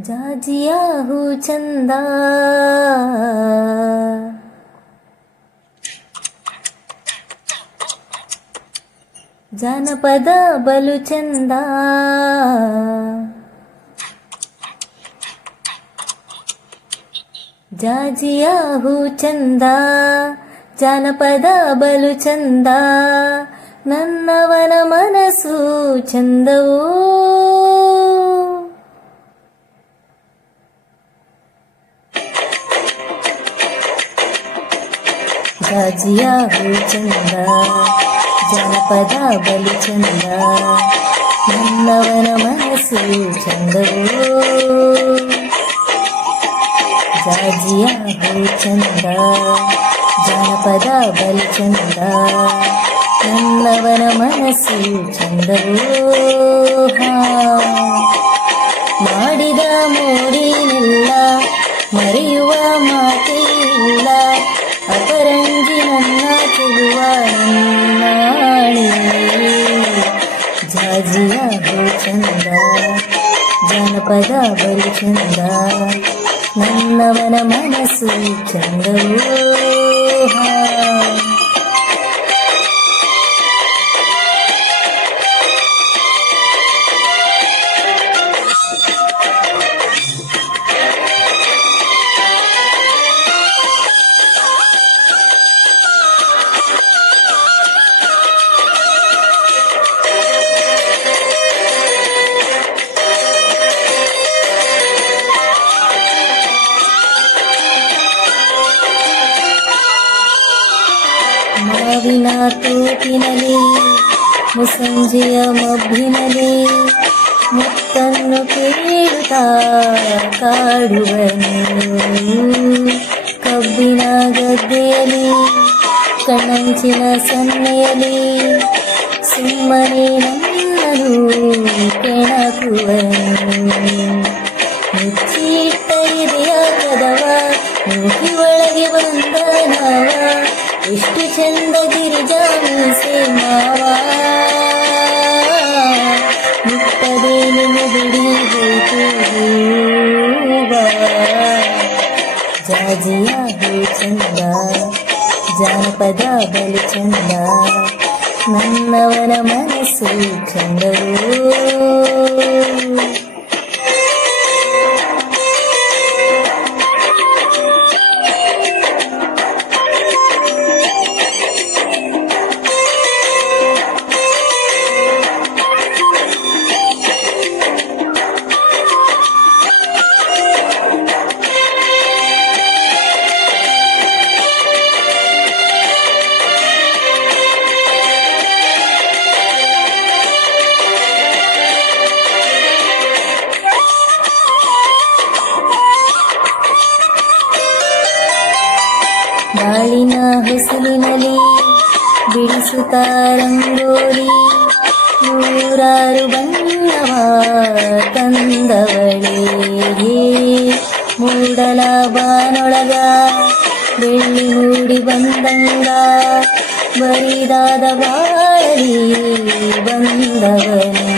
ಜಾಜಿಯಾ ಹೂ ಚಂದ ಜಾನಪದ ಬಲು ಚಂದ ಜಾಜಿಯಾ ಹೂ ಚಂದ ಜಾನಪದ ಬಲು ಚಂದ ನನ್ನವನ ಮನಸ್ಸು ಚಂದವೋ ಜಾಜಿಯಾ ಹೂ ಚಂದ ಜನಪದ ಬಲು ಚಂದ ನನ್ನವನ ಮನಸ್ಸು ಚಂದವೋ ಜಾಜಿಯ ಹೂ ಚಂದ ಜಾನಪದ ಬಲು ಚಂದ ನನ್ನವನ ಮನಸ್ಸು ಚಂದವೋ ಹಾ ಮಾಡಿದ ಮೋಡಿನೆಲ್ಲ పద బలుచంద నన్నవన మనసు చందవోహ ಚಂದವೋ ಹಾ ಮಾವಿನ ತೂಪಿನಲಿ ಮುಸಂಜೆಯ ಮಬ್ಬಿನಲಿ ಮುತ್ತನ್ನು ಕೇಳುತ್ತಾ ಕಾಡುವನು ಕಬ್ಬಿನ ಗದ್ದೆಯಲ್ಲಿ ಕಣ್ಣಂಚಿನ ಸನ್ನೆಯಲ್ಲಿ ಸುಮ್ಮನೆ ನನ್ನನು ಕೆಣಕುವನು ಮುಚ್ಚಿಟ್ಟ ಇದೆಯ ಕದವ ನೂಕಿ ಒಳಗೆ ಬಂದ ನಾವ ಎಷ್ಟು ಚಂದ ಗಿರಿಜಾ ಮೀಸೆ ಮಾವ ಮುಟ್ಟದೆ ನಿಮಿಡಿ ಹೋಯ್ತು ಹೂವ ಜಾಜಿಯ ಹೂ ಚಂದ ಜಾನಪದ ಬಲು ಚಂದ ನನ್ನವನ ಮನಸ್ಸು ಚಂದವೋ ಬಾಳಿನ ಹೊಸಲಿನಲ್ಲಿ ಬಿಡಿಸುತ್ತ ರಂಗೋಲಿ ನೂರಾರು ಬಣ್ಣವ ತಂದವಳಿಗೆ ಮೂಡಲ ಬಾನೊಳಗ ಬೆಳ್ಳಿ ಮೂಡಿ ಬಂದಂಗ ಬರಿದಾದ ಬಾಳಿ ಬಂದವನೇ.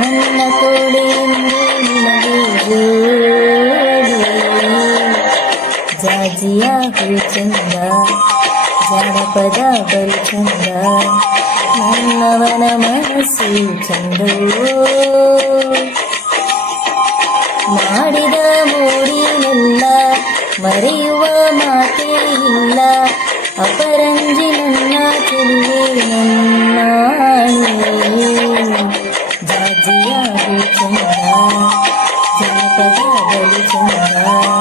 ನನ್ನ ತೋಳೆಂದು ನಿನಗೆ ಜೋಡಿ ಜಾಜಿಯ ಹೂ ಚಂದ ಜಾನಪದ ಬಲು ಚಂದ ನನ್ನವನ ಮನಸ್ಸು ಚಂದವೋ ಮಾಡಿದ ಮೋಡಿನೆಲ್ಲ ಮರೆಯುವ ಮಾತೇ ಇಲ್ಲ ಅಪರಂಜಿ ನನ್ನ ಚೆಲುವೆ Bye.